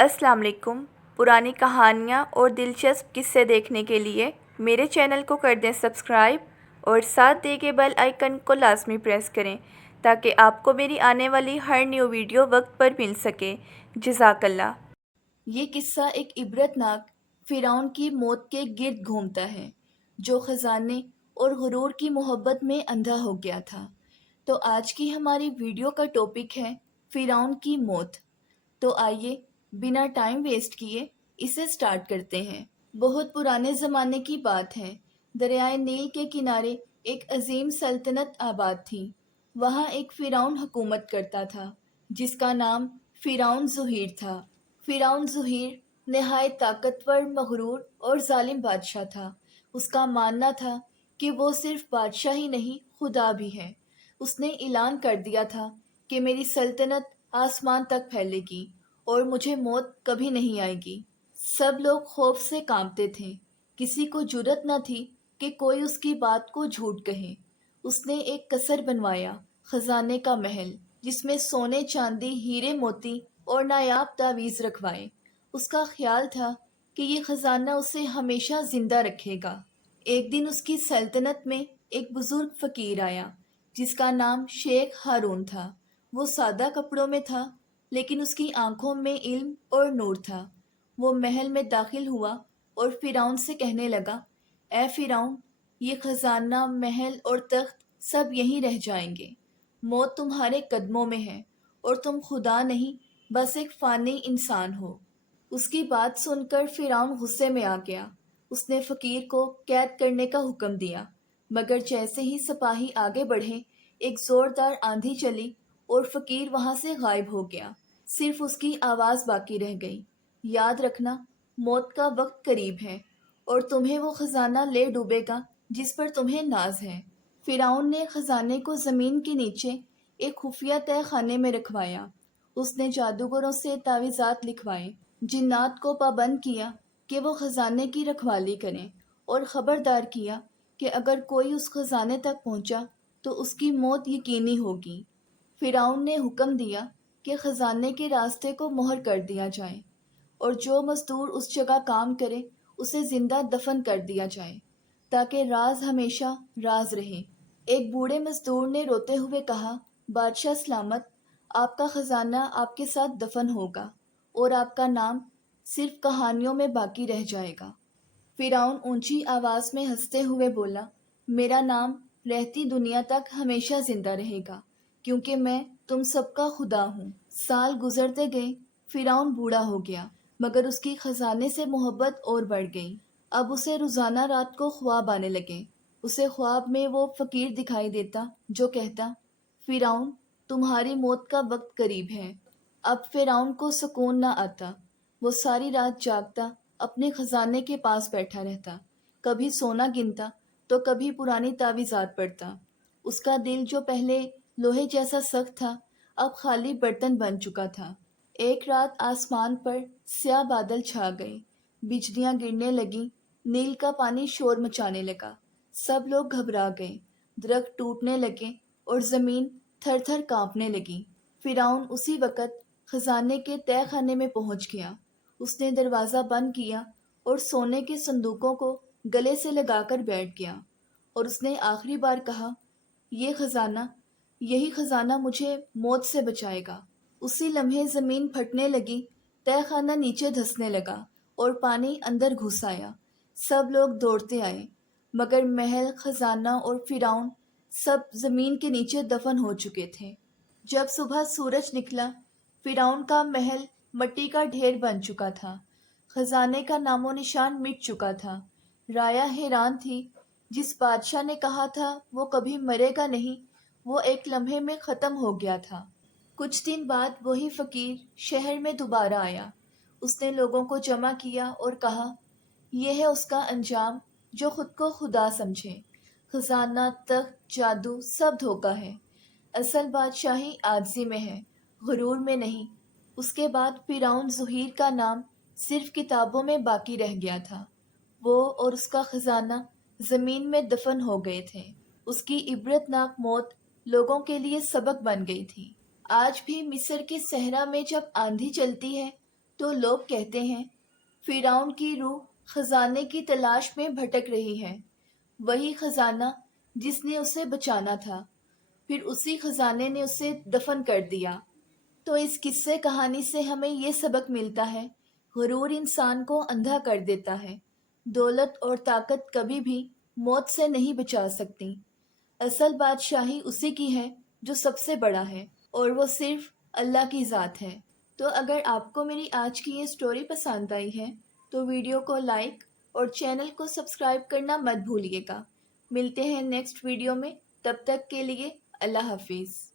अस्सलाम वालेकुम। पुरानी कहानियाँ और दिलचस्प किस्से देखने के लिए मेरे चैनल को कर दें सब्सक्राइब और साथ दिए गए बेल आइकन को लाजमी प्रेस करें ताकि आपको मेरी आने वाली हर न्यू वीडियो वक्त पर मिल सके। जज़ाकल्लाह। ये किस्सा एक इबरतनाक फ़िरौन की मौत के गिर्द घूमता है, जो ख़जाने और गुरूर की मोहब्बत में अंधा हो गया था। तो आज की हमारी वीडियो का टॉपिक है फ़िरौन की मौत। तो आइए बिना टाइम वेस्ट किए इसे स्टार्ट करते हैं। बहुत पुराने ज़माने की बात है। दरियाए नील के किनारे एक अजीम सल्तनत आबाद थी। वहाँ एक फ़िरौन हुकूमत करता था जिसका नाम फ़िरौन ज़ुहीर था। फ़िरौन ज़ुहीर नहायत ताकतवर, मगरूर और जालिम बादशाह था। उसका मानना था कि वो सिर्फ बादशाह ही नहीं, खुदा भी है। उसने ऐलान कर दिया था कि मेरी सल्तनत आसमान तक फैलेगी और मुझे मौत कभी नहीं आएगी। सब लोग खौफ से कांपते थे। किसी को जुर्रत न थी कि कोई उसकी बात को झूठ कहे। उसने एक कसर बनवाया, खजाने का महल, जिसमें सोने, चांदी, हीरे मोती और नायाब तावीज़ रखवाए। उसका ख्याल था कि ये खजाना उसे हमेशा जिंदा रखेगा। एक दिन उसकी सल्तनत में एक बुजुर्ग फकीर आया जिसका नाम शेख हारून था। वो सादा कपड़ों में था, लेकिन उसकी आंखों में इल्म और नूर था। वो महल में दाखिल हुआ और फिरौन से कहने लगा, ए फिरौन, ये खजाना, महल और तख्त सब यहीं रह जाएंगे। मौत तुम्हारे कदमों में है और तुम खुदा नहीं, बस एक फानी इंसान हो। उसकी बात सुनकर फिरौन गुस्से में आ गया। उसने फकीर को कैद करने का हुक्म दिया, मगर जैसे ही सिपाही आगे बढ़े, एक जोरदार आंधी चली और फकीर वहां से गायब हो गया। सिर्फ उसकी आवाज़ बाकी रह गई। याद रखना, मौत का वक्त करीब है और तुम्हें वो खजाना ले डूबेगा जिस पर तुम्हें नाज है। फिरौन ने खजाने को ज़मीन के नीचे एक खुफिया तह खाने में रखवाया। उसने जादूगरों से तावीज़ात लिखवाए, जिन्नात को पाबंद किया कि वो खजाने की रखवाली करें और ख़बरदार किया कि अगर कोई उस खजाने तक पहुंचा तो उसकी मौत यकीनी होगी। फिरौन ने हुक्म दिया कि खजाने के रास्ते को मोहर कर दिया जाए और जो मजदूर उस जगह काम करे उसे जिंदा दफन कर दिया जाए ताकि राज हमेशा राज रहे। एक बूढ़े मजदूर ने रोते हुए कहा, बादशाह सलामत, आपका खजाना आपके साथ दफन होगा और आपका नाम सिर्फ कहानियों में बाकी रह जाएगा। फिरौन ऊंची आवाज में हंसते हुए बोला, मेरा नाम रहती दुनिया तक हमेशा जिंदा रहेगा, क्योंकि मैं तुम सबका खुदा हूँ। साल गुजरते गए, फिरौन बूढ़ा हो गया, मगर उसकी खजाने से मोहब्बत और बढ़ गई। अब उसे रोजाना रात को ख्वाब आने लगे। उसे ख्वाब में वो फकीर दिखाई देता जो कहता, फिरौन, तुम्हारी मौत का वक्त करीब है। अब फिरौन को सुकून न आता। वो सारी रात जागता, अपने खजाने के पास बैठा रहता, कभी सोना गिनता तो कभी पुरानी तावीज़ात पढ़ता। उसका दिल जो पहले लोहे जैसा सख्त था, अब खाली बर्तन बन चुका था। एक रात आसमान पर स्याह बादल छा गए, बिजलियां गिरने लगीं, नील का पानी शोर मचाने लगा। सब लोग घबरा गए, दरख्त टूटने लगे और जमीन थर थर कांपने लगी। फिरौन उसी वक़्त खजाने के तह खाने में पहुंच गया। उसने दरवाज़ा बंद किया और सोने के संदूकों को गले से लगाकर बैठ गया और उसने आखिरी बार कहा, ये खजाना, यही खजाना मुझे मौत से बचाएगा। उसी लम्हे जमीन फटने लगी, तह खाना नीचे धंसने लगा और पानी अंदर घुस आया। सब लोग दौड़ते आए, मगर महल, खजाना और फिरौन सब जमीन के नीचे दफन हो चुके थे। जब सुबह सूरज निकला, फिरौन का महल मट्टी का ढेर बन चुका था। खजाने का नामो निशान मिट चुका था। राया हैरान थी। जिस बादशाह ने कहा था वो कभी मरेगा नहीं, वो एक लम्हे में ख़त्म हो गया था। कुछ दिन बाद वही फकीर शहर में दोबारा आया। उसने लोगों को जमा किया और कहा, यह है उसका अंजाम जो खुद को खुदा समझे। खजाना, तख्त, जादू सब धोखा है। असल बादशाही आजिज़ी में है, गुरूर में नहीं। उसके बाद फिरौन ज़ुहीर का नाम सिर्फ किताबों में बाकी रह गया था। वो और उसका खजाना ज़मीन में दफन हो गए थे। उसकी इबरतनाक मौत लोगों के लिए सबक बन गई थी। आज भी मिस्र के सहरा में जब आंधी चलती है تو لوگ کہتے ہیں فرعون کی روح خزانے کی تلاش میں بھٹک رہی ہے، وہی خزانہ جس نے اسے بچانا تھا، پھر اسی خزانے نے اسے دفن کر دیا۔ تو اس قصے کہانی سے ہمیں یہ سبق ملتا ہے، غرور انسان کو اندھا کر دیتا ہے۔ دولت اور طاقت کبھی بھی موت سے نہیں بچا سکتی۔ اصل بادشاہی اسی کی ہے جو سب سے بڑا ہے، اور وہ صرف اللہ کی ذات ہے۔ تو اگر آپ کو میری آج کی یہ سٹوری پسند آئی ہے تو ویڈیو کو لائک اور چینل کو سبسکرائب کرنا مت بھولیے گا۔ ملتے ہیں نیکسٹ ویڈیو میں، تب تک کے لیے اللہ حافظ۔